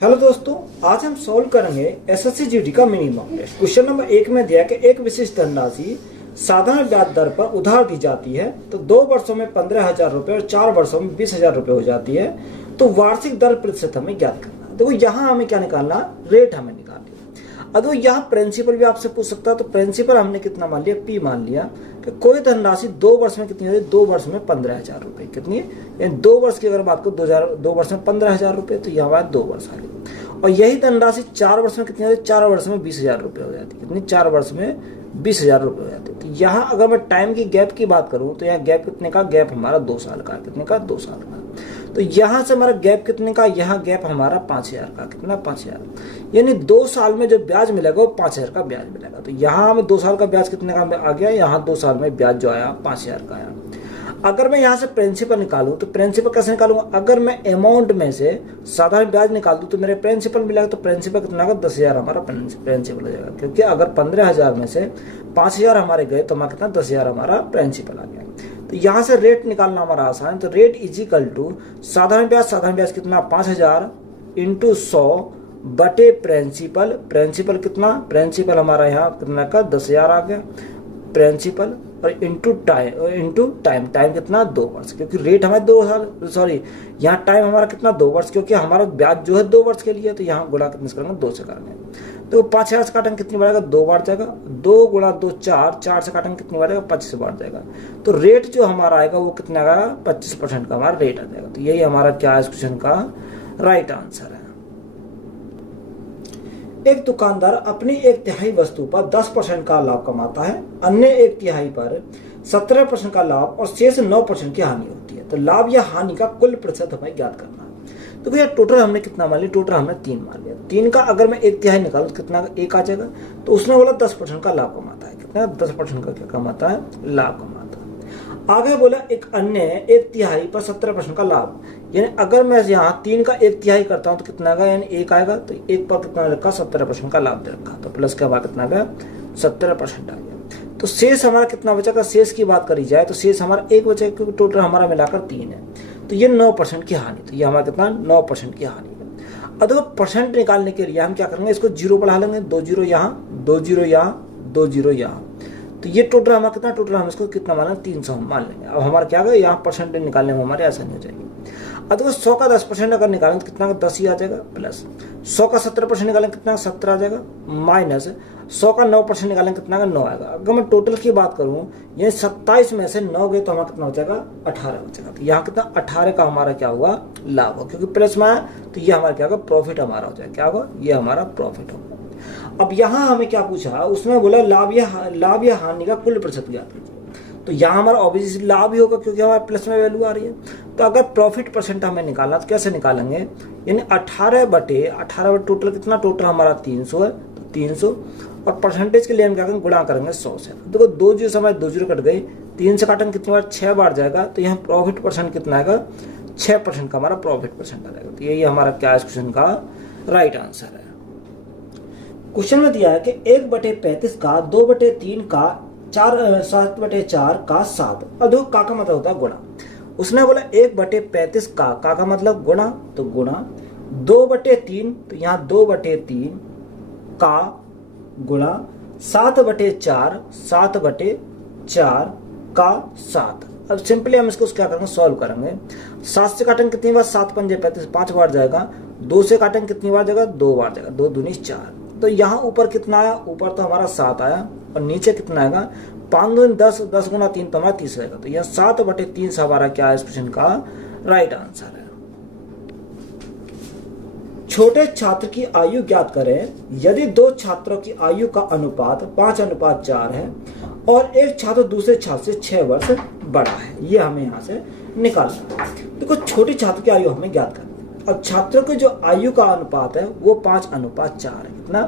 Hello दोस्तों, आज हम सॉल्व करेंगे एसएससी जीडी का mini mock test. Question number 1 में दिया कि एक विशिष्ट धनराशि साधारण ब्याज दर पर उधार दी जाती है तो 2 वर्षों में 15,000 रुपए और 4 वर्षों में 20,000 रुपए हो जाती है, तो वार्षिक दर प्रतिशत हमें ज्ञात करना है। देखो यहाँ हमें क्या निकालना, रेट हमें निकालना। अगर यहाँ प्रिंसिपल भी आपसे पूछ सकता है, तो प्रिंसिपल हमने कितना मान लिया, पी मान लिया कि कोई धनराशि 2 वर्ष में कितनी है, 2 वर्ष में 15,000 रुपए कितनी है, यानी 2 वर्ष की अगर बात करो 2 वर्ष में 15,000 रुपए, तो यहाँ बात 2 वर्ष आ गई। और यही धनराशि 4 वर्ष में कितनी होती है, 4 वर्ष में 20,000 रुपए हो जाती है, कितनी 4 वर्ष में 20,000 रुपए हो जाते हैं। तो यहाँ अगर मैं टाइम की गैप की बात करूं तो यहाँ गैप कितने का, गैप हमारा 2 साल का, कितने का, 2 साल का। तो यहाँ से हमारा गैप कितने का, यहाँ गैप हमारा 5,000 का, कितना 5,000, यानी 2 साल में जो ब्याज मिलेगा वो 5,000 का ब्याज मिलेगा। तो यहाँ हमें 2 साल का ब्याज कितने का आ गया, यहाँ 2 साल में ब्याज जो आया 5,000 का आया। अगर मैं यहाँ से प्रिंसिपल निकालूं तो प्रिंसिपल कैसे निकालूंगा, अगर मैं अमाउंट में से साधारण ब्याज निकाल दूं तो मेरे प्रिंसिपल मिलेगा, तो प्रिंसिपल कितना होगा, 10,000 हमारा प्रिंसिपल हो जाएगा, क्योंकि अगर 15,000 में से 5,000 हमारे गए तो हमारा कितना 10,000 हमारा प्रिंसिपल आ गया। तो यहाँ से रेट निकालना हमारा आसान है। तो रेट इज इक्वल टू साधारण ब्याज कितना 5,000 इंटू 100 बटे प्रिंसिपल, प्रिंसिपल कितना, प्रिंसिपल हमारा यहाँ कितना का 10,000 आ गया प्रिंसिपल, और इंटू टाइम, टाइम कितना 2 वर्ष, क्योंकि रेट हमारे 2 साल, सॉरी यहाँ टाइम हमारा कितना 2 वर्ष, क्योंकि हमारा ब्याज जो है 2 वर्ष के लिए, तो यहाँ गुणा कितने से करेंगे, 2 से करेंगे। तो 5,000 से काटेंगे कितनी बढ़ेगा, 2 बार जाएगा, 2 गुणा 2 4, 4 से काटेंगे कितनी बढ़ेगा, 25 बार जाएगा। तो रेट जो हमारा आएगा वो कितना आएगा, 25% का हमारा रेट आ जाएगा। तो यही हमारा क्या है इस क्वेश्चन का राइट आंसर है। एक दुकानदार अपनी 1/3 वस्तु पर 10% का लाभ कमाता है, अन्य 1/3 पर 17% का लाभ और शेष 9% की हानि होती है। तो लाभ या हानि का कुल प्रतिशत हमें ज्ञात करना है। तो भैया टोटल हमने कितना मान लिया, टोटल हमने 3 मान लिया। 3 का अगर मैं 1/3 निकालूं तो कितना 1 आ जाएगा। तो उसने बोला 10% का लाभ कमाता है, कितना 10% का क्या कमाता है, लाभ कमाता है। आगे बोला एक अन्य 1/3 पर 17% का लाभ, यानी अगर मैं यहाँ 3 का 1/3 करता हूँ तो कितना आएगा, यानी 1 आएगा। तो 1 पर कितना रखा, 17% का लाभ दे रखा, तो प्लस का बाद कितना आएगा, 17% आ गया। तो शेष हमारा कितना बचेगा, शेष की बात करी जाए तो शेष हमारा 1 बचेगा, क्योंकि टोटल हमारा मिलाकर 3 है। तो ये 9% की हानि, तो ये हमारा कितना 9% की हानि है। अब देखो परसेंट निकालने के लिए हम क्या करेंगे, इसको 0 बढ़ा लेंगे, 2 0 यहाँ, 2 0 यहाँ, 2 0 यहाँ। तो ये टोटल हमारा कितना, टोटल हम इसको कितना माना, 300 हम मान लेंगे। अब हमारा क्या होगा, यहाँ परसेंट निकालने में हमारी आसानी हो जाएगी। अब देखो 100 का 10% अगर निकालें तो कितना 10 ही आ जाएगा, प्लस 100 का 17% निकालें कितना 17 आ जाएगा, माइनस 100 का 9% निकालें कितना 9 आएगा। अगर मैं टोटल की बात करूं, ये 27 में से 9 गए तो हमारा कितना बचेगा, 18 बचेगा। तो यहाँ कितना 18 का हमारा क्या हुआ, लाभ होगा, क्योंकि प्लस में आया तो ये हमारा क्या होगा, प्रॉफिट हमारा हो जाएगा, क्या होगा, ये हमारा प्रॉफिट होगा। अब यहाँ हमें क्या पूछा, उसमें बोला लाभ या हानि का कुल प्रतिशत ज्ञात कीजिए। तो यहाँ हमारा ऑब्वियसली लाभ ही होगा, क्योंकि हमारे प्लस में वैल्यू आ रही है। तो अगर प्रॉफिट परसेंट हमें निकालना तो कैसे निकालेंगे, यानी 18 टोटल कितना, टोटल हमारा 300 है, तो 300 और परसेंटेज के लिए हम क्या करेंगे, गुणा करेंगे 100 से। देखो 2 जीरो से हमारे 2 जीरो कट गई, 3 से काटेंगे कितनी बार, 6 बार जाएगा। तो यहाँ प्रॉफिट परसेंट कितना आएगा, 6% का हमारा प्रॉफिट परसेंट आ जाएगा। तो यही हमारा क्या इस क्वेश्चन का राइट आंसर है। क्वेश्चन में दिया है कि 1/35 का 2/3 का 7/4 का 7। अब देखो का मतलब होता है गुणा। उसने बोला 1/35 का मतलब गुणा, तो गुणा 2/3, तो यहाँ 2/3 का गुणा 7/4 का 7। अब सिंपली हम इसको क्या करेंगे, सॉल्व करेंगे। 7 से काटेंगे कितनी बार, 7 पंजे 35, 5 बार जाएगा। 2 से काटेंगे कितनी बार जाएगा, 2 बार जाएगा, 2 दूनी 4। तो यहाँ ऊपर कितना आया, ऊपर तो हमारा 7 आया, और नीचे कितना आएगा, 5 दूनी 10, 10 गुना 3 तो हमारा 30 आएगा। तो यहाँ 7/3 से हमारा क्या है इस क्वेश्चन का राइट आंसर है। छोटे छात्र की आयु ज्ञात करें। यदि 2 छात्रों की आयु का अनुपात 5:4 है और एक छात्र दूसरे छात्र से 6 वर्ष बड़ा है, ये हमें यहाँ से निकालना है। देखो छोटे छात्र की आयु हमें ज्ञात करनी है, और छात्रों के जो आयु का अनुपात है वो 5:4 है, कितना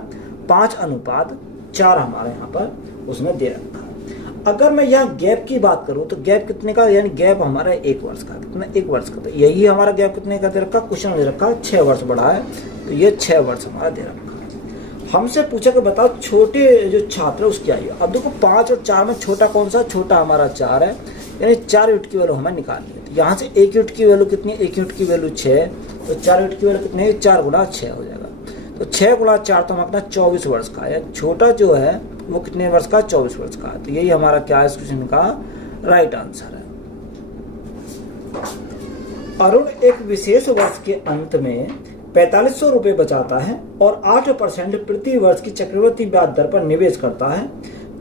5:4 हमारे यहाँ पर उसमें दे रखा है। अगर मैं यहाँ गैप की बात करूं तो गैप कितने का, यानी गैप हमारा 1 वर्ष का, कितना 1 वर्ष का। तो यही हमारा गैप कितने का दे रखा, क्वेश्चन दे रखा 6 वर्ष बड़ा है, तो ये 6 वर्ष हमारा दे रखा है। हमसे पूछा कि बताओ छोटे जो छात्र है उसकी आयु। अब देखो 5 और 4 में छोटा कौन सा, छोटा हमारा 4 है, यानी 4 यूनिट की वैल्यू हमें निकालनी है। तो यहाँ से 1 यूनिट की वैल्यू कितनी है, 1 यूनिट की वैल्यू 6, तो 4 यूनिट की वैल्यू कितनी है, 4 गुना 6 हो जाएगा। तो 6 गुना 4 तो हमारा 24 वर्ष का है। छोटा जो है वो कितने वर्ष का, 24 वर्ष का। तो यही हमारा क्या है इस क्वेश्चन का राइट आंसर है। अरुण एक विशेष वर्ष के अंत में 4500 रुपये बचाता है और 8% प्रति वर्ष की चक्रवृद्धि ब्याज दर पर निवेश करता है।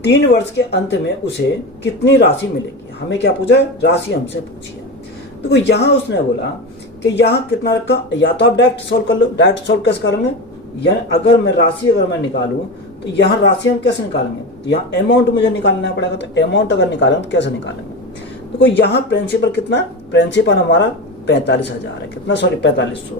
3 वर्ष के अंत में उसे कितनी राशि मिलेगी। हमें क्या पूछा है, राशि हमसे पूछी है। देखो यहाँ उसने बोला कि यहाँ कितना रखा, या तो आप डायरेक्ट सॉल्व कर लो। डायरेक्ट सॉल्व कैसे करेंगे, यानी अगर मैं राशि अगर मैं निकालूं तो यहाँ राशि हम कैसे निकालेंगे, तो यहाँ अमाउंट मुझे निकालना पड़ेगा। तो अमाउंट अगर निकालेंगे तो कैसे निकालेंगे, देखो यहाँ प्रिंसिपल कितना, प्रिंसिपल हमारा 45,000 है, कितना सॉरी 4500।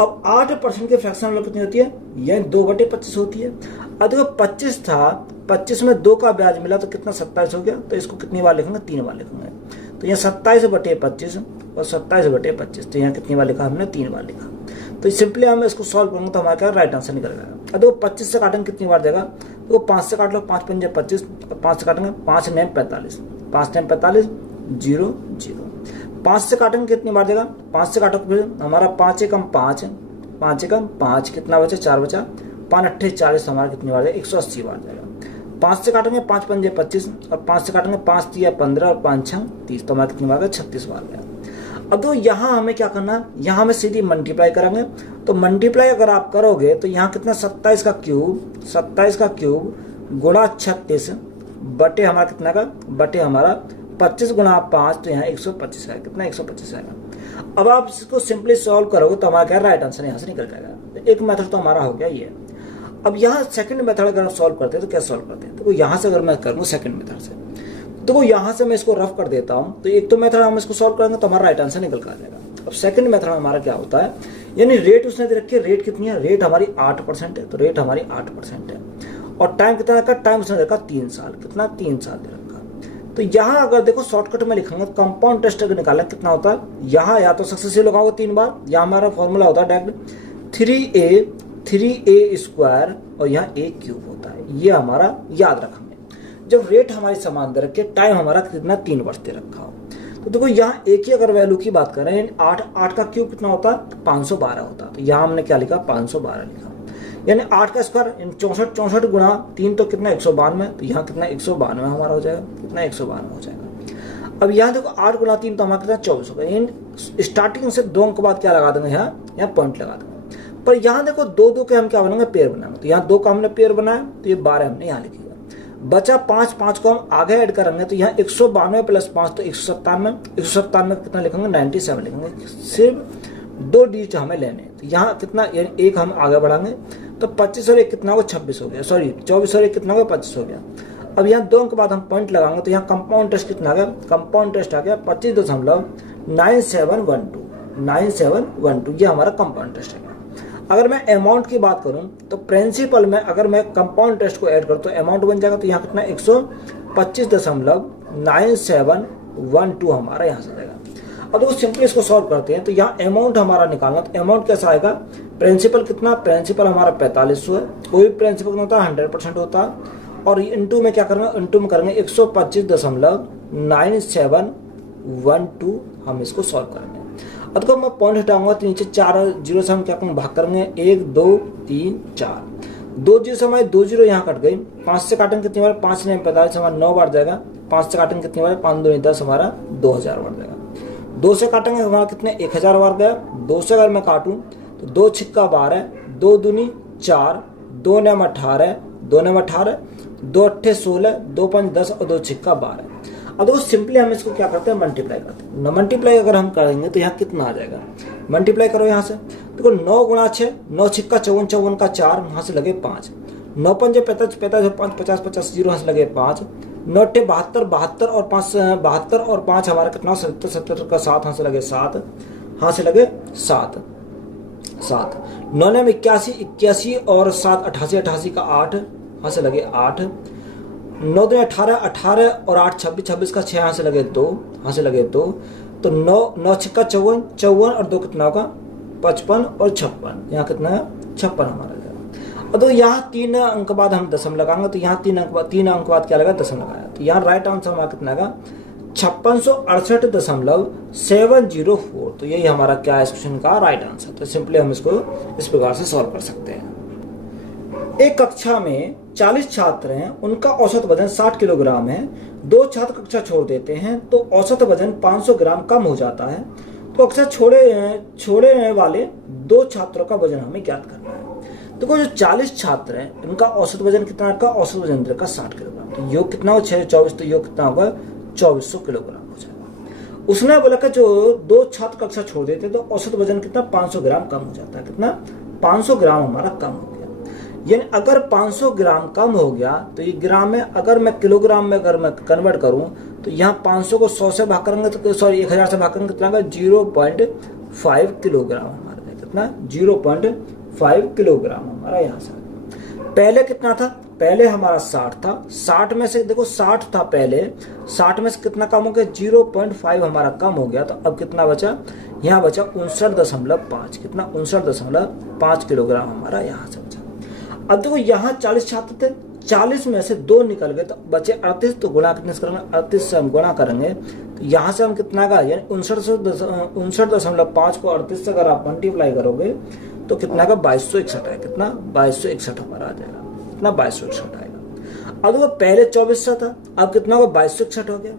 अब 8% के फ्रैक्शन वैल्यू कितनी होती है, यह 2/25 होती है। अब देखो 25 था, 25 में 2 का ब्याज मिला तो कितना 27 हो गया। तो इसको कितनी बार लिखेंगे, 3 बार लिखेंगे। तो यहाँ 27/25 और 27/25, तो यहाँ कितनी बार लिखा हमने, 3 बार लिखा। तो सिंपली हम इसको सॉल्व करेंगे तो हमारा क्या राइट आंसर निकल जाएगा। अब देखो 25 से काटेंगे कितनी बार देगा, तो 5 से काट लो, 5 पंजे 25, 5 से काटेंगे 5 9 45, 5 9 45 0 0। 5 से काटेंगे कितनी बार देगा, 5 से काटो फिर हमारा 5 एकम 5, 5 एकम 5 कितना बचा, 4 बचा, 5 8 40 हमारा कितनी बार जाएगा, 180 बार जाएगा। 5 से काटेंगे 5 पंजे 25 और 5 से काटेंगे 5 3 15 और 5 6 30, तो हमारा कितनी बार गया, 36 बार गया। अब तो यहाँ हमें क्या करना है, यहाँ हमें सीधी मल्टीप्लाई करेंगे। तो मल्टीप्लाई अगर आप करोगे तो यहाँ कितना 27 का क्यूब गुणा 36 बटे हमारा कितना का, बटे हमारा 25 गुणा 5, तो यहाँ 125 है, कितना 125 आएगा। अब आप इसको सिंपली सॉल्व करोगे तो हमारा क्या राइट आंसर यहाँ से निकल जाएगा। एक मेथड तो हमारा हो गया ये। अब यहाँ सेकंड मेथड अगर आप सॉल्व करते हैं तो क्या सॉल्व करते हैं, तो यहाँ से अगर मैं करूँ सेकंड मेथड से, तो यहाँ से मैं इसको रफ कर देता हूँ। तो एक तो मेथड हम इसको सॉल्व करेंगे तो हमारा राइट आंसर निकल कर आ जाएगा। अब सेकंड मेथड हमारा क्या होता है, यानी रेट उसने दे रखी है, रेट कितनी है, रेट हमारी 8% है। तो रेट हमारी 8% है और टाइम कितना रखा, टाइम उसने रखा 3 साल, कितना 3 साल दे रखा। तो यहाँ अगर देखो शॉर्टकट में लिखेंगे तो कंपाउंड टेस्ट अगर निकालना कितना होता है, यहाँ या तो सक्सेसिव लगाओगे 3 बार, या हमारा फॉर्मूला होता है डायरेक्ट 3a स्क्वायर और यहाँ a क्यूब होता है। ये हमारा याद रखेंगे जब रेट हमारी समान दे रखे, टाइम हमारा कितना 3 वर्ष दे रखा हो। तो देखो यहाँ एक ही अगर वैल्यू की बात करें, 8 का क्यूब कितना होता है, 512 होता है। तो यहाँ हमने क्या लिखा, 512 लिखा, यानी 8 का स्क्वायर 64 गुणा 3 तो कितना 192, तो यहाँ कितना 192 हमारा हो जाएगा, कितना 192 हो जाएगा। अब यहाँ देखो 8 गुणा 3 तो हमारा कितना 24 होगा। इन स्टार्टिंग से 2 अंक के बाद क्या लगा देंगे, यहाँ पॉइंट लगा देंगे। पर यहाँ देखो 2 के हम क्या बनाएंगे, पेयर बनाएंगे। तो यहाँ 2 का हमने पेयर बनाया तो ये 12 हमने यहाँ लिखी। बचा 5 को हम आगे ऐड करेंगे तो यहाँ 192 प्लस 5 तो 197 कितना लिखेंगे, 97 लिखेंगे। सिर्फ 2 डिजिट हमें लेने, तो यहाँ कितना, यानी 1 हम आगे बढ़ाएंगे तो 25 और 1 कितना होगा, 26 हो गया, सॉरी 24 और 1 कितना होगा, 25 हो गया। अब यहाँ 2 अंक बाद हम पॉइंट लगाएंगे तो यहाँ कंपाउंड टेस्ट कितना आ गया, कंपाउंड टेस्ट आ गया 25.9712, ये हमारा कंपाउंड टेस्ट है। अगर मैं अमाउंट की बात करूं तो प्रिंसिपल में अगर मैं कंपाउंड टेस्ट को ऐड करूं तो अमाउंट बन जाएगा, तो यहाँ कितना 125.9712 हमारा यहाँ से जाएगा। अब तो सिंपली इसको सॉल्व करते हैं। तो यहाँ अमाउंट हमारा निकालना, तो अमाउंट कैसा आएगा, प्रिंसिपल कितना, प्रिंसिपल हमारा 4500 है। कोई प्रिंसिपल कितना होता है, 100% होता है। और इंटू में क्या करेंगे, इंटू में करेंगे 125.9712 हम इसको सॉल्व करेंगे। अब तो मैं पॉइंट हटाऊंगा तो नीचे 4 जीरो से हम क्या करेंगे, भाग करेंगे 1 2 3 4, 2 जीरो से हमारे 2 जीरो यहाँ कट गई। 5 से काटेंगे कितनी बार, 5 9 45 हमारा 9 बार जाएगा। 5 से काटेंगे कितनी बार, 5 2 10 हमारा 2000 बार जाएगा। 2 से काटेंगे हमारा कितने 1000 बार गया। 2 से अगर मैं काटूं तो 2 छिक्का 12, 2 दूनी 4, 2 9 18, 2 9 18, 2 8 16, 2 5 10 और 2 छिक्का 12। अब देखो सिंपली हम इसको क्या करते हैं, मल्टीप्लाई करते हैं। मल्टीप्लाई अगर हम करेंगे तो यहाँ कितना आ जाएगा, मल्टीप्लाई करो यहाँ से। देखो 9 गुणा 6, 9 छिक्का 54, 54 का 4, यहाँ से लगे 5, 9 पंजे 45, 45 5 50, 50 जीरो यहाँ से लगे 5, 9 अट्ठे 72, 72 और 5 72 और 5 हमारा कितना 70, 70 का 7, यहाँ से लगे 7, यहाँ से लगे 7, 9 9 81, 81 और 7 88, 88 का 8, यहाँ से लगे 8, 9 2 18, 18 और 8 26, 26 का 6, यहाँ से लगे 2, यहाँ से लगे 2, तो 9 छिक्का 54, 54 और 2 कितना होगा 55 और 56, यहाँ कितना है 56 हमारा गया। और तो यहाँ 3 अंक बाद हम दशम लगाएंगे, तो यहाँ 3 अंक बाद क्या लगा, दशम लगाया। तो यहाँ राइट आंसर हमारा कितना आएगा 5668.704। तो यही हमारा क्या है इस क्वेश्चन का राइट आंसर। तो सिंपली हम इसको इस प्रकार से सॉल्व कर सकते हैं। एक कक्षा में 40 छात्र हैं, उनका औसत वजन 60 किलोग्राम है। 2 छात्र कक्षा छोड़ देते हैं तो औसत वजन 500 ग्राम कम हो जाता है। तो कक्षा छोड़ने वाले 2 छात्रों का वजन हमें ज्ञात करना है। देखो जो 40 छात्र हैं इनका औसत वजन कितना का, औसत वजन का 60 किलोग्राम। तो योग कितना हो 6 24, तो योग कितना होगा 2400 किलोग्राम हो जाएगा। उसने बोला कि जो 2 छात्र कक्षा छोड़ देते तो औसत वजन कितना 500 ग्राम कम हो जाता है। कितना 500 ग्राम हमारा कम हो गया। यानी अगर 500 ग्राम कम हो गया तो ये ग्राम में, अगर मैं किलोग्राम में अगर मैं कन्वर्ट करूं तो यहाँ 500 को 100 से भाग करेंगे तो सॉरी 1000 से भाग करेंगे कितना 0.5 किलोग्राम हमारा। कितना 0.5 किलोग्राम हमारा यहाँ से। पहले कितना था, पहले हमारा 60 था। 60 में से देखो 60 था पहले, 60 में से कितना कम हो गया 0.5 हमारा कम हो गया। तो अब कितना बचा, यहाँ बचा 59.5। कितना 59.5 किलोग्राम हमारा यहाँ से बचा। अब देखो यहाँ 40 छात्र थे, 40 में से 2 निकल गए तो बचे 38। तो गुणा कितने से करेंगे, 38 से हम गुणा करेंगे तो यहाँ से हम कितना का यानी 59.5 को 38 से अगर आप मल्टीप्लाई करोगे तो कितना का 2261 है। कितना 2261 हमारा आ जाएगा। कितना 2261 आएगा। अब देखो पहले 24 था, अब कितना होगा 2261 हो गया,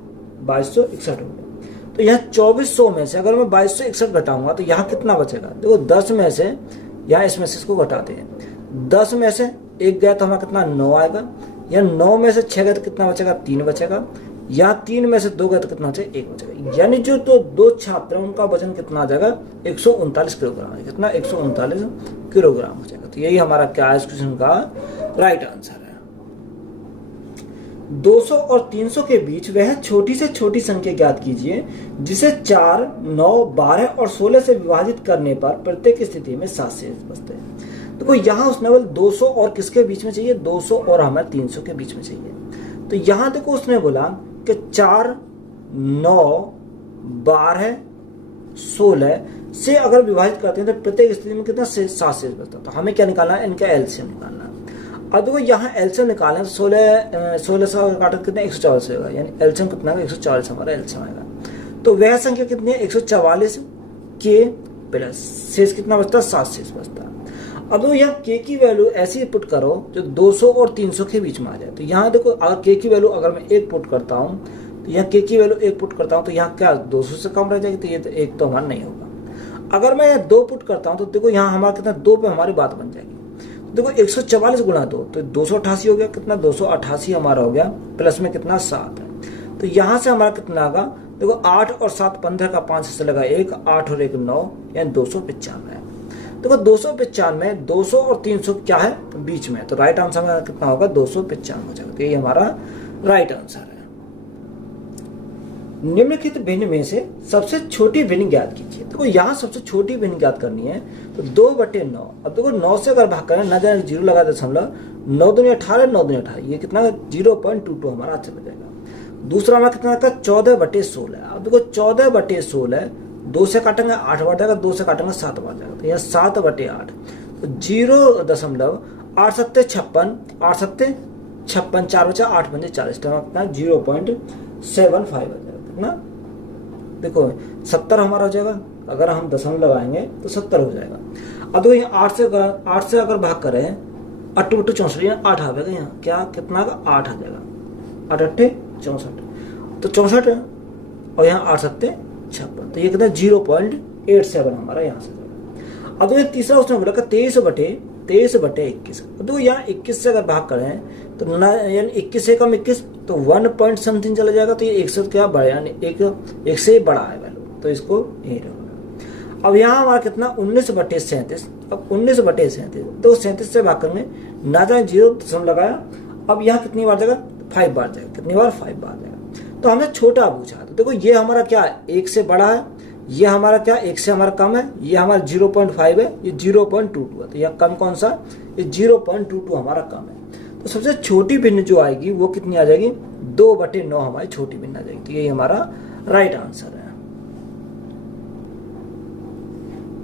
2261 हो गया। तो यहाँ 2400 में से अगर मैं 2261 घटाऊंगा तो यहाँ कितना बचेगा, देखो 10 में से यहाँ इसमें से इसको घटाते हैं। 10 में से 1 गया तो हमारा कितना 9 आएगा। या 9 में से 6 गया तो कितना बचेगा 3 बचेगा। या 3 में से 2 गया तो कितना बचेगा 1 बचेगा। यानी जो तो 2 छात्र हैं उनका वजन कितना आ जाएगा 139 किलोग्राम है। कितना 139 किलोग्राम हो जाएगा। तो यही हमारा क्या है इस क्वेश्चन का राइट आंसर है। 200 और 300 के बीच वह छोटी से छोटी संख्या ज्ञात कीजिए जिसे 4, 9, 12 और 16 से विभाजित करने पर प्रत्येक स्थिति में 7 शेष बचते हैं। देखो यहाँ उसने बोला 200 और किसके बीच में चाहिए, 200 और हमें 300 के बीच में चाहिए। तो यहाँ देखो उसने बोला कि 4, 9, 12, 16 से अगर विभाजित करते हैं तो प्रत्येक स्थिति में कितना 7 शेष बचता है। तो हमें क्या निकालना है, इनका एलसीएम निकालना है। अब देखो यहाँ एलसीएम निकालना है तो 16 से काटा कितना 144 होगा। यानी एलसीएम कितना 144 हमारा एलसीएम आएगा। तो वह संख्या कितनी है 144 के प्लस शेष कितना बचता है 7 शेष बचता है। अब तो यहाँ के की वैल्यू ऐसी पुट करो जो 200 और 300 के बीच में आ जाए। तो यहाँ देखो अगर के की वैल्यू अगर मैं 1 पुट करता हूँ तो यहाँ के की वैल्यू 1 पुट करता हूँ तो यहाँ क्या 200 से कम रह जाएगी। तो ये तो 1 तो हमारा नहीं होगा। अगर मैं यहाँ 2 पुट करता हूँ तो देखो यहाँ हमारा कितना 2 पे हमारी बात बन जाएगी। देखो 144 गुणा 2 तो 288 हो गया। कितना 288 हमारा हो गया। प्लस में कितना 7 है। तो यहाँ से हमारा कितना आगा, देखो 8 और 7 15 का 5 से लगा 1, 8 और 1 9 यानी 295 है। देखो 295, 200 और 300 क्या है बीच में। तो राइट आंसर हमारा कितना होगा 295 हो जाएगा। तो ये हमारा राइट आंसर है। निम्नलिखित भिन्न में से सबसे छोटी भिन्न ज्ञात कीजिए। देखो यहाँ सबसे छोटी भिन्न ज्ञात करनी है तो 2/9। अब देखो 9 से अगर भाग करें, ना जाने 0 लगा 9 दूनी 18, 9 दूनी 18, ये कितना 0.22 हमारा चला जाएगा। दूसरा हमारा कितना का 14/16। अब देखो 14/16 2 से काटेंगे 8 बार जाएगा, 2 से काटेंगे 7 बार जाएगा। तो यह 7/8 तो 0.87 56, 8 7 56, 4 बचा 8 पंजे 40, कितना 0.75 आ जाएगा। कितना देखो 70 हमारा हो जाएगा। अगर हम दशमलव लगाएंगे तो 70 हो जाएगा। अब देखो यहाँ 8 से अगर भाग करें 8 बटे 64 8 आ जाएगा। यहाँ क्या कितना का 8 आ जाएगा। 8 8 64 तो 64 और यहाँ 8 7 56 तो ये कितना 0.87 हमारा यहाँ से जाएगा। अब ये तीसरा उसने बोला कि 23/21। तो यहाँ 21 से अगर भाग करें तो यानी 21 से कम 21 तो 1 पॉइंट समथिंग चला जाएगा। तो ये 1 से क्या बड़ा यानी एक से बड़ा है वैल्यू, तो इसको यही रखना। अब यहाँ हमारा कितना 19/37। अब 19/37 तो 37 से भाग करेंगे, ना जाए 0 दशमलव लगाया। अब यहाँ कितनी बार जाएगा 5 बार जाएगा। कितनी बार 5 बार जाएगा। तो हमने छोटा पूछा। तो देखो ये हमारा क्या है 1 से बड़ा है, ये हमारा क्या 1 से हमारा कम है, ये हमारा 0.5 है, ये 0.22 है। तो यह कम कौन सा, ये 0.22 हमारा कम है। तो सबसे छोटी भिन्न जो आएगी वो कितनी आ जाएगी 2/9 हमारी छोटी भिन्न आ जाएगी। तो यही हमारा राइट आंसर है।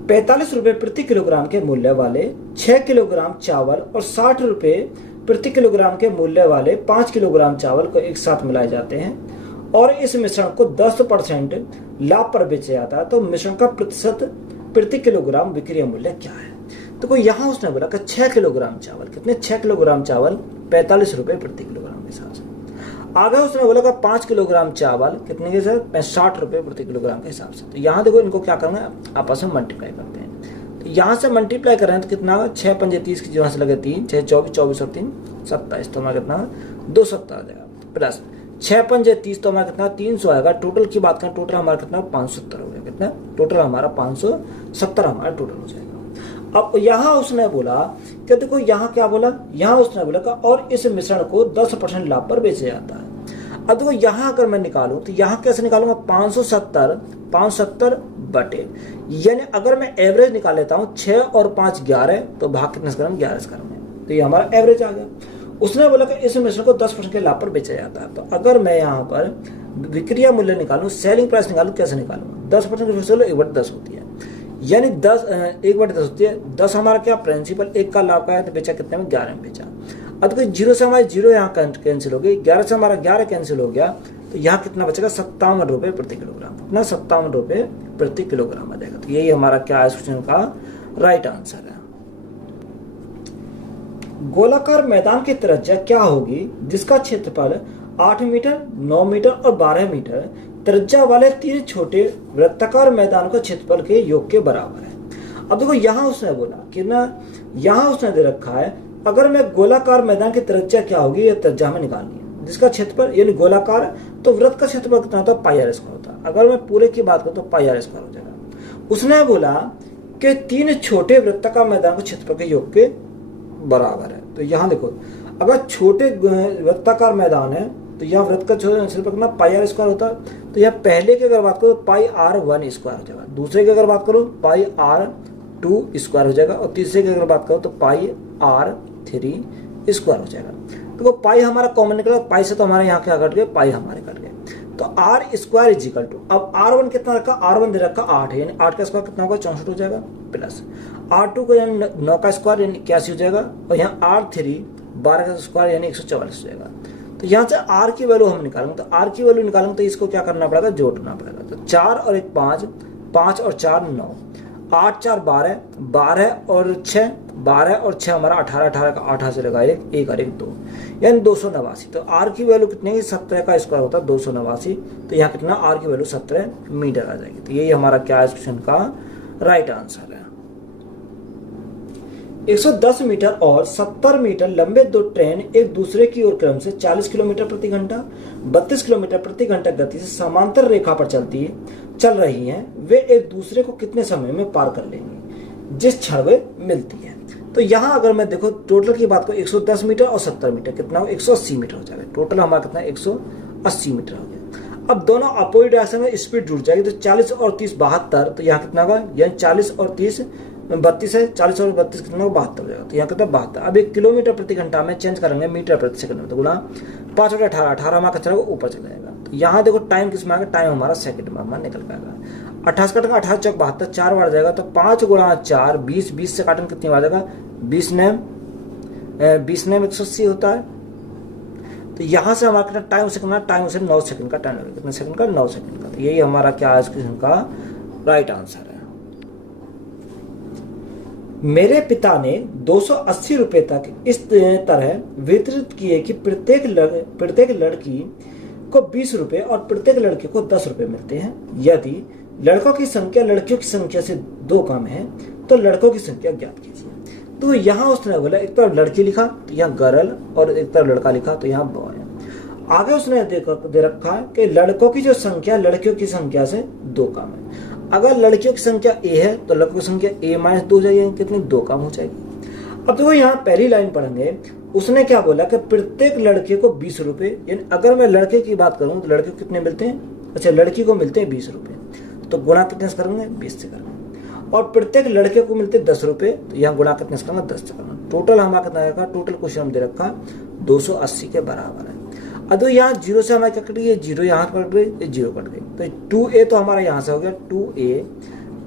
45 रुपए प्रति किलोग्राम के मूल्य वाले 6 किलोग्राम चावल और 60 रुपए प्रति किलोग्राम के मूल्य वाले 5 किलोग्राम चावल को एक साथ मिलाए जाते हैं और इस मिश्रण को 10% लाभ पर बेचा जाता है तो मिश्रण का प्रतिशत प्रति किलोग्राम विक्रय मूल्य क्या है? तो कोई यहाँ उसने बोला कि 6 किलोग्राम चावल, कितने 6 किलोग्राम चावल 45 रुपए प्रति किलोग्राम के हिसाब से। आगे उसने बोला कि 5 किलोग्राम चावल कितने के साथ 60 रुपए प्रति किलोग्राम के हिसाब से। तो यहाँ देखो इनको क्या करना है, आपस में मल्टीप्लाई करते हैं। तो यहाँ से मल्टीप्लाई कर रहे हैं तो कितना होगा, 6 पंजे 30 की जगह से लगे 3, 6 24, 24 और 3 27, तो हमारा कितना 270 आ जाएगा, प्लस 6 पंजे 30 तो हमारा कितना 300 आएगा। टोटल की बात करें, टोटल हमारा कितना 570 हो गया, कितना टोटल हमारा 570 हमारा टोटल हो जाएगा। अब यहाँ उसने बोला कि देखो यहाँ क्या बोला, यहाँ उसने बोला कि और इस मिश्रण को 10% लाभ पर बेचा जाता है। अब देखो यहाँ अगर मैं निकालूं तो यहाँ कैसे निकालूंगा, 570 बटे, यानी अगर मैं एवरेज निकाल लेता हूँ 6 और 5 11, तो भाग कितने से करेंगे 11 से करेंगे, तो ये हमारा एवरेज आ गया। उसने बोला कि इस मिश्रण को 10% के लाभ पर बेचा जाता है। तो अगर मैं यहाँ पर विक्रय मूल्य निकालूं, सेलिंग प्राइस निकालूं, कैसे निकालूंगा, 10% की 1/10 होती है, यानी 1/10 होती है। 10 हमारा क्या प्रिंसिपल, 1 का लाभ का है तो बेचा कितने में 11 में बेचा। अब तो 0 से हमारे 0 यहाँ कैंसिल हो गई, 11 से हमारा 11 कैंसिल हो गया, तो यहाँ कितना बचेगा 57 रुपए प्रति किलोग्राम, कितना 57 रुपए प्रति किलोग्राम आ जाएगा। तो यही हमारा क्या है, इस क्वेश्चन का राइट आंसर है। गोलाकार मैदान की त्रिज्या क्या होगी जिसका क्षेत्रफल 8 मीटर, 9 मीटर और 12 मीटर त्रिज्या वाले 3 छोटे वृत्ताकार मैदान का क्षेत्रफल के योग के बराबर है। अब देखो यहाँ उसने बोला कि ना, यहाँ उसने दे रखा है अगर मैं गोलाकार मैदान की त्रिज्या क्या होगी, ये त्रिज्या हमें निकालनी है, जिसका क्षेत्रफल यानी गोलाकार, तो वृत्त का क्षेत्रफल कितना होता है, पाई आर स्क्वायर होता है। अगर मैं पूरे की बात करूं तो पाई आर स्क्वायर हो जाएगा। उसने बोला कि 3 छोटे वृत्ताकार मैदान के क्षेत्रफल के योग के बराबर है। तो यहाँ देखो, अगर छोटे वृत्ताकार मैदान है तो यहाँ वृत्त का क्षेत्रफल कितना पाई आर स्क्वायर होता है। तो यहाँ पहले की अगर बात करो पाई आर 1 स्क्वायर हो जाएगा, दूसरे की अगर बात करो पाई आर 2 स्क्वायर हो जाएगा, और तीसरे की अगर बात करो तो पाई आर 3 स्क्वायर हो जाएगा। तो पाई हमारा कॉमन निकला, पाई से तो हमारे यहाँ क्या कट गए, पाई हमारे कट गए। तो R square is equal to, अब R1 कितना रखा, R1 दे रखा 8 है, यानी 8 का स्क्वायर कितना होगा 64 हो जाएगा, प्लस R2 को यानी 9 का स्क्वायर यानी 81 हो जाएगा, और यहाँ R3 12 का स्क्वायर यानी 144 हो जाएगा। तो यहाँ से R की वैल्यू हम निकालेंगे, तो R की वैल्यू निकालेंगे तो इसको क्या करना पड़ेगा, जोड़ना पड़ेगा। तो 4 और 1 5, 5 और 4 9, 8 4 12, 12 और 6 12 और 6 हमारा 18, 18 का 8 से लगा 1 और 1 2, यानी 289। तो R की वैल्यू कितनी है, 17 का स्क्वायर होता है 289। तो यहाँ कितना R की वैल्यू 17 मीटर आ जाएगी। तो यही हमारा क्या है, क्वेश्चन का राइट आंसर है। 110 मीटर और 70 मीटर लंबे 2 ट्रेन एक दूसरे की ओर क्रम से 40 किलोमीटर प्रति घंटा, 32 किलोमीटर प्रति घंटा गति से समांतर रेखा पर चल रही हैं। वे एक दूसरे को कितने समय में पार कर लेंगे जिस क्षण वे मिलती हैं। तो यहाँ अगर मैं देखो टोटल की बात करूँ, 110 मीटर और 70 मीटर कितना हो, 180 मीटर हो जाएगा। टोटल हमारा कितना 180 मीटर हो गया। अब दोनों अपोजिट डायरेक्शन में स्पीड जुड़ जाएगी, तो 40 और 30 72, तो यहाँ कितना होगा, यानी 40 और 30 32 है, 40 और 32 कितना होगा 72 हो जाएगा। तो यहाँ कितना 72। अब 1 किलोमीटर प्रति घंटा में चेंज करेंगे मीटर प्रति सेकंड में, तो गुना 5 और 18, 18 हमारा कचरा ऊपर चला जाएगा। तो यहाँ देखो टाइम किस में आएगा, टाइम हमारा सेकंड में हमारा निकल पाएगा। 28 कटेगा, 28 चौक 72, 4 बार जाएगा, तो 5 गुणा 4 20, 20 से काटन कितनी बार जाएगा, 20 नेम 180 होता है। तो यहाँ से हमारा कितना टाइम सेकंड में, टाइम से 9 सेकंड का टाइम लगेगा, कितने सेकंड का 9 सेकंड का। तो यही हमारा क्या है, इस क्वेश्चन का राइट आंसर है। मेरे पिता ने 280 रुपए तक इस तरह वितरित किए कि प्रत्येक लड़की को 20 रुपए और प्रत्येक लड़के को 10 रुपए मिलते हैं। यदि लड़कों की संख्या लड़कियों की संख्या से 2 कम है तो लड़कों की संख्या ज्ञात कीजिए। तो यहाँ उसने बोला एक तरफ लड़की लिखा तो यहाँ गर्ल, और एक तरफ लड़का लिखा तो यहाँ बॉय। आगे उसने दे रखा है कि लड़कों की जो संख्या लड़कियों की संख्या से 2 कम है। अगर लड़कियों की संख्या A है तो लड़कों की संख्या A-2 हो जाएगी, कितनी 2 कम हो जाएगी। अब देखो यहाँ पहली लाइन पढ़ेंगे, उसने क्या बोला कि प्रत्येक लड़के को 20 रुपए, यानी अगर मैं लड़के की बात करूं तो लड़के को कितने मिलते हैं, अच्छा लड़की को मिलते हैं 20 रुपए, तो गुणा कितने से करेंगे 20 से करेंगे। और प्रत्येक लड़के को मिलते 10 रुपए, तो यहाँ गुणा कितने से करेंगे 10 से करेंगे। टोटल हमारा कितना आएगा, टोटल क्वेश्चन हम दे रखा 280 के बराबर है। अब तो यहाँ 0 से हमारे क्या कट गई, 0 यहाँ कट गई, 0 कट गई, तो 2a तो हमारा यहाँ से हो गया 2a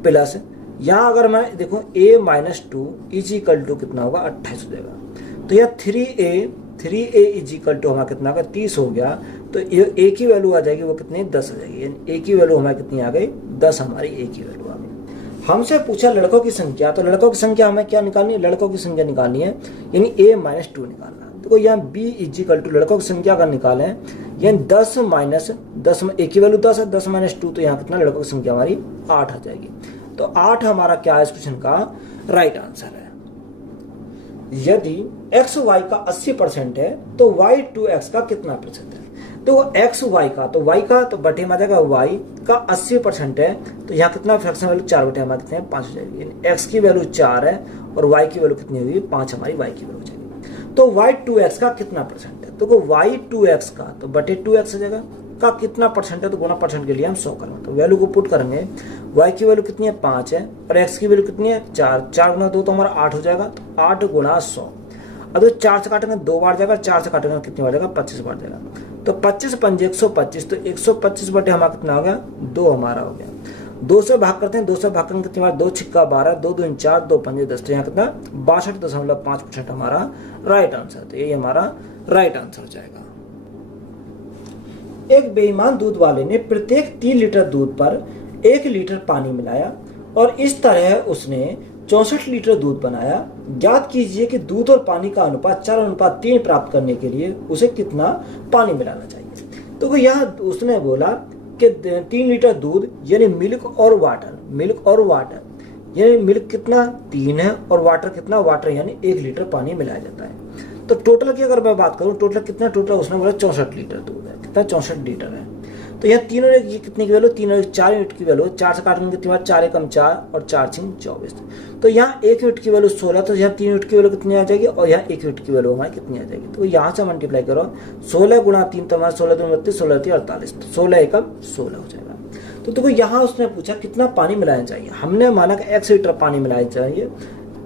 प्लस, यहाँ अगर मैं देखो a-2 इज इक्वल टू कितना होगा 28 हो जाएगा। तो यहाँ 3a इज इक्वल टू हमारा कितना होगा 30 हो गया, तो ये ए की वैल्यू आ जाएगी वो कितनी 10 आ जाएगी, यानी ए की वैल्यू हमारी कितनी आ गई 10 हमारी ए की वैल्यू आ गई। हमसे पूछा लड़कों की संख्या, तो लड़कों की संख्या हमें क्या निकालनी है, लड़कों की संख्या निकालनी है, यानी a माइनस 2 निकालना है। देखो यहाँ b इक्वल टू लड़कों की संख्या अगर निकालें यानी 10 माइनस 10 में a की वैल्यू 10 है, 10 माइनस 2 तो यहाँ कितना लड़कों की संख्या हमारी 8 आ जाएगी। तो 8 हमारा क्या है इस क्वेश्चन का राइट आंसर है। यदि x y का 80% है तो y 2x का कितना प्रतिशत है। तो x y का तो y का तो बटे में आ जाएगा y का 80% है, तो यहाँ कितना फ्रैक्शन वैल्यू 4 बटे हमारे कितने 5 हो जाएगी। x की वैल्यू 4 है और y की वैल्यू कितनी होगी 5 हमारी y की वैल्यू हो जाएगी। तो y 2x का कितना परसेंट है, तो y 2x का तो बटे 2x हो जाएगा का कितना परसेंट है, तो गुना परसेंट के लिए हम 100 करेंगे। तो वैल्यू को पुट करेंगे, y की वैल्यू कितनी है 5 है और x की वैल्यू कितनी है 4, 4 गुना 2 तो हमारा 8 हो जाएगा, 8 गुना 100। अब 4 से काटेंगे 2 बार जाएगा, 4 से काटेंगे कितनी बार जाएगा 25 बार जाएगा। तो 25 पंजे 125, तो 125 बटे हमारा कितना हो गया 2 हमारा हो गया। 2 से भाग करते हैं, 2 से भाग करेंगे कितनी बार 2 छिक्का 12, 2 दूनी 4, 2 पंजे 10, तो यहाँ कितना 62.5% हमारा राइट आंसर। तो यही हमारा राइट आंसर हो जाएगा। एक बेईमान दूध वाले ने प्रत्येक 3 लीटर दूध पर 1 लीटर पानी मिलाया और इस तरह उसने 64 लीटर दूध बनाया। ज्ञात कीजिए कि दूध और पानी का अनुपात 4:3 प्राप्त करने के लिए उसे कितना पानी मिलाना चाहिए। तो यहाँ उसने बोला कि 3 लीटर दूध यानी मिल्क और वाटर यानी मिल्क कितना 3 है और वाटर कितना, वाटर यानी 1 लीटर पानी मिलाया जाता है। तो टोटल की अगर मैं बात करूं टोटल कितना, टोटल उसने बोला 64 लीटर दूध है, कितना 64 लीटर है। तो यहाँ तीनों ये कितने की वैल्यू 3 और 4 यूनिट की वैल्यू, 4 से काटेंगे कितनी बार 4 एकम 4 और 4 छिंग 24। तो यहाँ 1 यूनिट की वैल्यू 16, तो यहाँ 3 यूनिट की वैल्यू कितनी आ जाएगी और यहाँ 1 यूनिट की वैल्यू हमारी कितनी आ जाएगी। तो यहाँ से मल्टीप्लाई करो 16 गुणा 3 तो हमारा 16 दूनी 32, 16 3 48, तो 16 एकम 16 हो जाएगा। तो देखो यहाँ उसने पूछा कितना पानी मिलाना चाहिए, हमने माना कि 1 लीटर पानी मिलाना चाहिए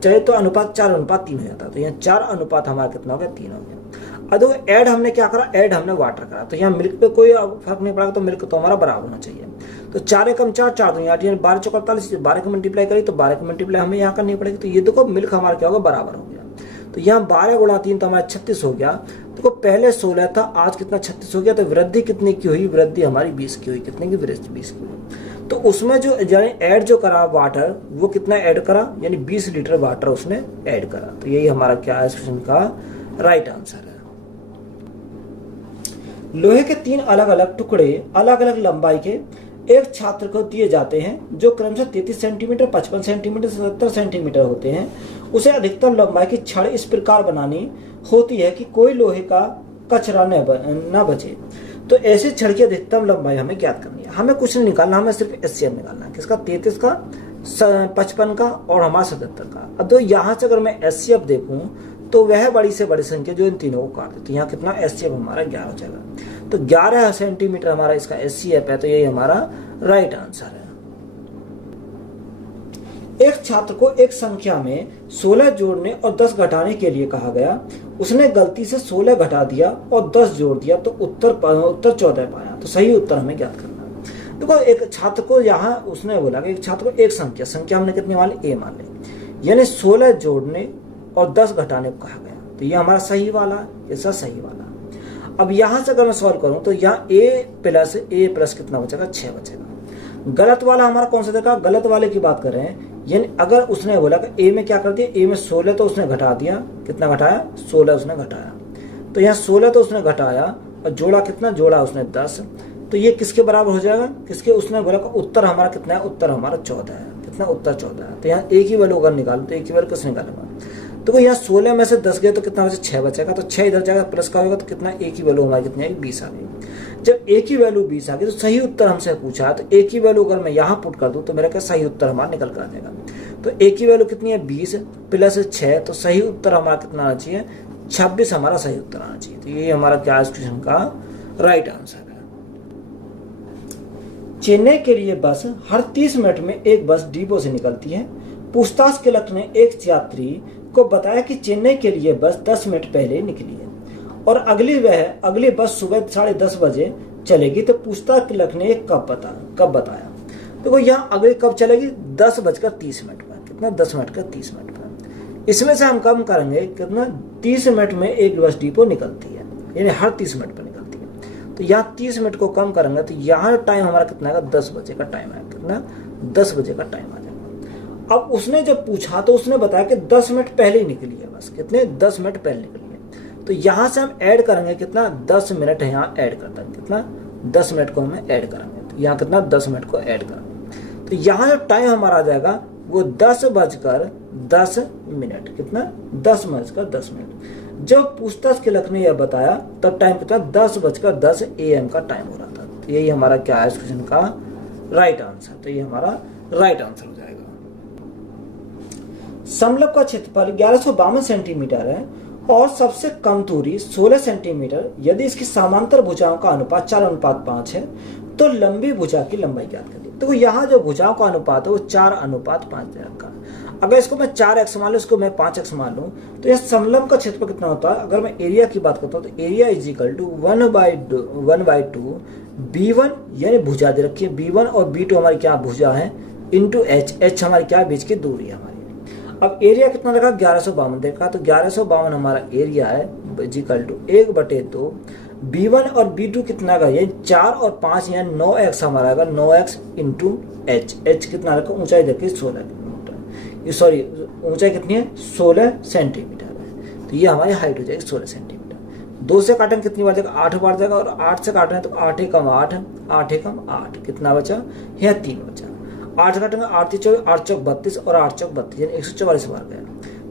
तो अनुपात 4:3 हो जाता है। तो यहाँ 4 अनुपात हमारा कितना हो गया 3 हो गया। अब देखो ऐड हमने क्या करा, ऐड हमने वाटर करा, तो यहाँ मिल्क पे कोई फर्क नहीं पड़ेगा, तो मिल्क तो हमारा बराबर होना चाहिए। तो 4 एकम 4, 4 दूनी 8 यानी 12 चौका 48, 12 को मल्टीप्लाई करी तो 12 को मल्टीप्लाई हमें यहाँ करनी पड़ेगी। तो ये देखो मिल्क हमारा क्या होगा बराबर हो गया। तो यहाँ 12 गुणा 3 तो हमारा 36 हो गया। देखो पहले 16 था, आज कितना 36 हो गया। तो वृद्धि कितने की हुई, वृद्धि हमारी 20 की हुई, कितने की वृद्धि 20 की हुई। तो उसमें जो यानी ऐड जो करा वाटर वो कितना ऐड करा, यानी 20 लीटर वाटर उसने ऐड करा। तो यही हमारा क्या है इस क्वेश्चन का राइट आंसर है। लोहे के 3 अलग अलग टुकड़े अलग अलग लंबाई के एक छात्र को दिए जाते हैं जो क्रमशः 33 सेंटीमीटर, 55 सेंटीमीटर, 70 सेंटीमीटर होते हैं। उसे अधिकतम लंबाई की छड़ इस प्रकार बनानी होती है कि कोई लोहे का कचरा न बचे। तो ऐसे छड़ की अधिकतम लंबाई हमें ज्ञात करनी है। हमें कुछ नहीं निकालना, हमें सिर्फ एचसीएफ निकालना है। किसका 33 का, 55 का और हमारा 77 का। अब तो यहाँ से अगर मैं एचसीएफ देखूं तो वह बड़ी से बड़ी संख्या जो इन तीनों को काट देती है। यहाँ कितना एचसीएफ हमारा 11 हो जाएगा। तो 11 सेंटीमीटर हमारा इसका एचसीएफ है। तो यही हमारा राइट आंसर है। एक छात्र को एक संख्या में 16 जोड़ने और 10 घटाने के लिए कहा गया। उसने गलती से 16 घटा दिया और 10 जोड़ दिया तो उत्तर 14 पाया। तो सही उत्तर हमें ज्ञात करना है। देखो एक छात्र को यहाँ उसने बोला कि एक छात्र को एक संख्या हमने कितनी मान ली, ए मान ली, यानी 16 जोड़ने और 10 घटाने को कहा गया। तो ये हमारा सही वाला, ऐसा सही वाला। अब यहां से अगर मैं सॉल्व करूं तो यहाँ a प्लस कितना बचेगा 6 बचेगा। गलत वाला हमारा कौन सा देखा, गलत वाले की बात कर रहे हैं। यानी अगर उसने बोला कि a में क्या कर दिया, a में 16 तो उसने घटा दिया, कितना घटाया 16 उसने घटाया। तो यहाँ 16 तो उसने घटाया और जोड़ा कितना, जोड़ा उसने 10। तो ये किसके बराबर हो जाएगा, किसके, उसने बोला कि उत्तर हमारा कितना है, उत्तर हमारा 14 है। कितना, उत्तर 14 है। तो यहाँ a की वैल्यू अगर निकालो तो a की वैल्यू किसने निकालेगा। तो यहाँ 16 में से 10 गए तो कितना बचे 6 बचेगा। तो 6 इधर जाएगा, प्लस का होगा तो कितना, a की वैल्यू हमारी कितनी आएगी 20 आ गई। जब a की वैल्यू 20 आ गई तो सही उत्तर हमसे पूछा, तो a की वैल्यू अगर मैं यहाँ पुट कर दूं तो मेरा क्या सही उत्तर हमारा निकल कर आ जाएगा। तो a की वैल्यू कितनी है 20 प्लस 6, तो सही उत्तर हमारा कितना आना चाहिए 26 हमारा सही उत्तर आना चाहिए। तो ये हमारा क्या इस क्वेश्चन का राइट आंसर है। चेन्नई के लिए बस हर 30 मिनट में एक बस डिपो से निकलती है। पूछताछ क्लर्क ने एक यात्री को बताया कि चेन्नई के लिए बस 10 मिनट पहले निकली है और अगली बस सुबह 10:30 बजे चलेगी। तो पूछताछ क्लर्क ने कब बताया। देखो यहाँ अगली कब चलेगी 10:30 पर, कितना 10:30 पर। इसमें से हम कम करेंगे कितना 30 मिनट में एक बस डिपो निकलती है, यानी हर 30 मिनट पर निकलती है। तो यहाँ 30 मिनट को कम करेंगे तो यहाँ टाइम हमारा कितना आएगा, 10 बजे का टाइम आएगा। कितना, 10 बजे का टाइम आ जाएगा। अब उसने जब पूछा तो उसने बताया कि 10 मिनट पहले ही निकली है, बस कितने, 10 मिनट पहले निकली है। तो यहाँ से हम ऐड करेंगे कितना, 10 मिनट है यहाँ ऐड करता है, कितना, 10 मिनट को हमें ऐड करेंगे। तो यहाँ कितना, 10 मिनट को ऐड करेंगे। तो यहाँ जो टाइम हमारा आ जाएगा वो 10:10 कितना, 10:10 जब पूछताछ के लखने यह बताया तब टाइम कितना, 10:10 AM का टाइम हो रहा था। तो यही हमारा क्या है इस क्वेश्चन का राइट आंसर। तो ये हमारा राइट आंसर हो जाएगा। समलंब का क्षेत्रफल 1152 सेंटीमीटर है और सबसे कम दूरी 16 सेंटीमीटर। यदि इसकी समांतर भुजाओं का अनुपात 4:5 है तो लंबी भुजा की लंबाई ज्ञात करिए। तो यहाँ जो भुजाओं का अनुपात है वो 4:5 दे रखा है। अगर इसको मैं 4x मान लूँ, इसको मैं 5x मान लूँ, तो यह समलंब का क्षेत्रफल कितना होता है। अगर मैं एरिया की बात करता हूँ तो एरिया = 1/2 B1 यानी भुजा दे रखी है, B1 और B2 हमारी क्या भुजा है, इंटू H हमारी क्या बीच की दूरी है हमारी। अब एरिया कितना देखा, 1152 देखा, तो 1152 हमारा एरिया है = 1/2 B1 और B2 कितना का, ये 4 और 5 यानी 9x हमारा आएगा, 9x इंटू H कितना रखा, ऊंचाई देखिए 16 किलोमीटर, सॉरी ऊंचाई कितनी है, 16 सेंटीमीटर है। तो ये हमारी हाइट हो जाएगी 16 सेंटीमीटर। 2 से काटेंगे कितनी बार जाएगा, 8 बार जाएगा, और 8 से काटेंगे तो 8 एकम 8, 8 एकम 8 कितना बचा, यहाँ 3 बचा। 8 काटेंगे 8 × 4 8 × 32 और 8 × 32 यानी 144 बार गया।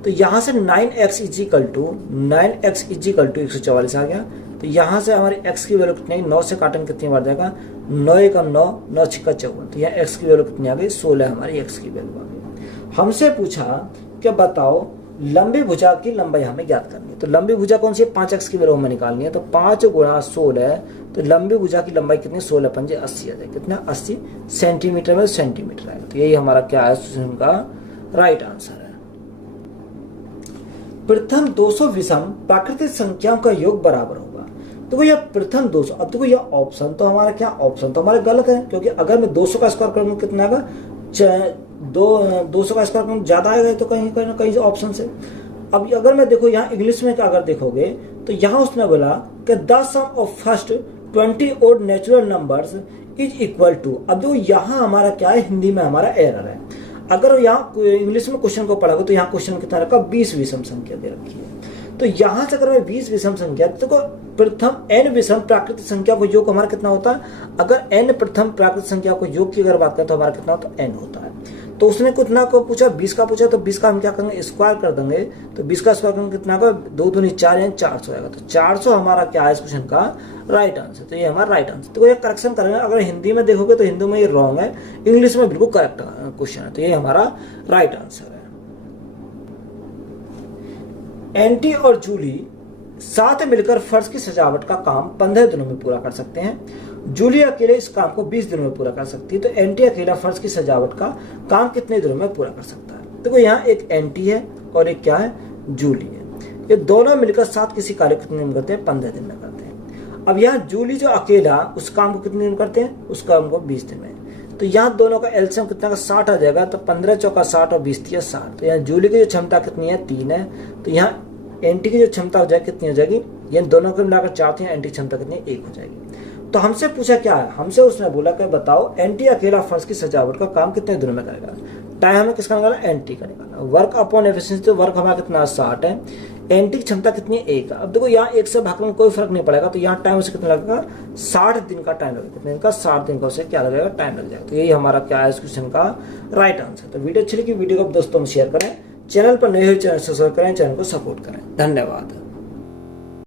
तो यहाँ से 9x = 144 आ गया। तो यहाँ से हमारी x की वैल्यू कितनी, 9 से काटेंगे कितनी बार जाएगा, 9 एकम 9, 9 × 6 = 54। तो यहाँ x की वैल्यू कितनी आ गई, 16 हमारी x की वैल्यू आ गई। हमसे पूछा कि बताओ लंबी भुजा की लंबाई हमें ज्ञात करनी है। तो लंबी भुजा कौन सी है, 5x की वैल्यू हमें निकालनी है। तो 5 × 16 तो लंबी भुजा की लंबाई कितनी, 16 × 5 = 80 आ जाएगी। कितना, 80 सेंटीमीटर में सेंटीमीटर आएगा। तो यही हमारा क्या है उनका राइट आंसर है। प्रथम 200 विषम प्राकृतिक संख्याओं का योग बराबर होगा। तो यह प्रथम 200, अब देखो यह ऑप्शन तो हमारा क्या, ऑप्शन तो हमारे गलत है, क्योंकि अगर मैं 200 का स्क्वायर करूंगा कितना आएगा, 200 का स्क्वायर करूंगा ज्यादा आएगा, तो कहीं ना कहीं ऑप्शन से। अब अगर मैं देखो यहाँ इंग्लिश में अगर देखोगे तो यहाँ उसने बोला कि the sum of first 20 odd natural numbers is equal to. अब देखो यहाँ हमारा क्या है, हिंदी में हमारा एरर है। अगर यहाँ इंग्लिश में क्वेश्चन को पढ़ोगे तो यहाँ क्वेश्चन कितना रखा, 20 विषम संख्या दे रखी है। तो यहाँ से अगर मैं 20 विषम संख्या, तो प्रथम n विषम प्राकृतिक संख्या को योग हमारा कितना होता है, अगर n प्रथम प्राकृतिक संख्या को योग की अगर बात करें तो हमारा कितना होता है, n होता है। तो उसने कितना को पूछा, 20 का पूछा, तो 20 का हम क्या करेंगे, स्क्वायर कर देंगे। तो 20 का स्क्वायर करेंगे कितना का, 2 दूनी 4 यानी 400 आएगा। तो 400 हमारा क्या है इस क्वेश्चन का राइट आंसर। तो ये हमारा राइट आंसर। तो ये करेक्शन करेंगे, अगर हिंदी में देखोगे तो हिंदी में ये रॉन्ग है, इंग्लिश में बिल्कुल करेक्ट क्वेश्चन है। तो ये हमारा राइट आंसर है। एंटी और जूली साथ मिलकर फर्श की सजावट का काम 15 दिनों में पूरा कर सकते हैं। जूली अकेले इस काम को 20 दिनों में पूरा कर सकती है। तो एंटी अकेला फर्श की सजावट का काम कितने दिनों में पूरा कर सकता है। देखो यहाँ एक एंटी है और एक क्या है, जूली है। ये दोनों मिलकर साथ किसी कार्य कितने दिन करते हैं, 15 दिन में करते हैं। अब यहाँ जूली जो अकेला उस काम को कितने दिन करते हैं, उस काम को 20 दिन में। तो यहाँ दोनों का एलसीएम कितना का 60 आ जाएगा। तो 15 चौका 60 और 20 × 60। तो यहाँ जूली की जो क्षमता कितनी है, 3 है। तो यहाँ एंटी की जो क्षमता हो जाएगी कितनी हो जाएगी, ये दोनों को मिलाकर 4 थी, एंटी की क्षमता कितनी, 1 हो जाएगी। तो हमसे पूछा क्या है, हमसे उसने बोला कि बताओ एंटी अकेला फर्श की सजावट का काम कितने दिनों में करेगा। टाइम हमें किसका निकाला, एंटी का निकाला। वर्क अपॉन एफिशिएंसी, तो वर्क हमारा कितना 60 है, एंटी की क्षमता कितनी है, 1। अब देखो यहाँ 1 से भागने में कोई फर्क नहीं पड़ेगा। तो यहाँ टाइम उसे कितना लगेगा, 60 दिन का टाइम लगेगा। कितने दिन का, 60 दिन का उसे क्या लगेगा, टाइम लग जाएगा। तो यही हमारा क्या है इस क्वेश्चन का राइट आंसर। तो वीडियो अच्छी लगी, वीडियो को दोस्तों में शेयर करें, चैनल पर नए हुए चैनल सब्सक्राइब करें, चैनल को सपोर्ट करें। धन्यवाद।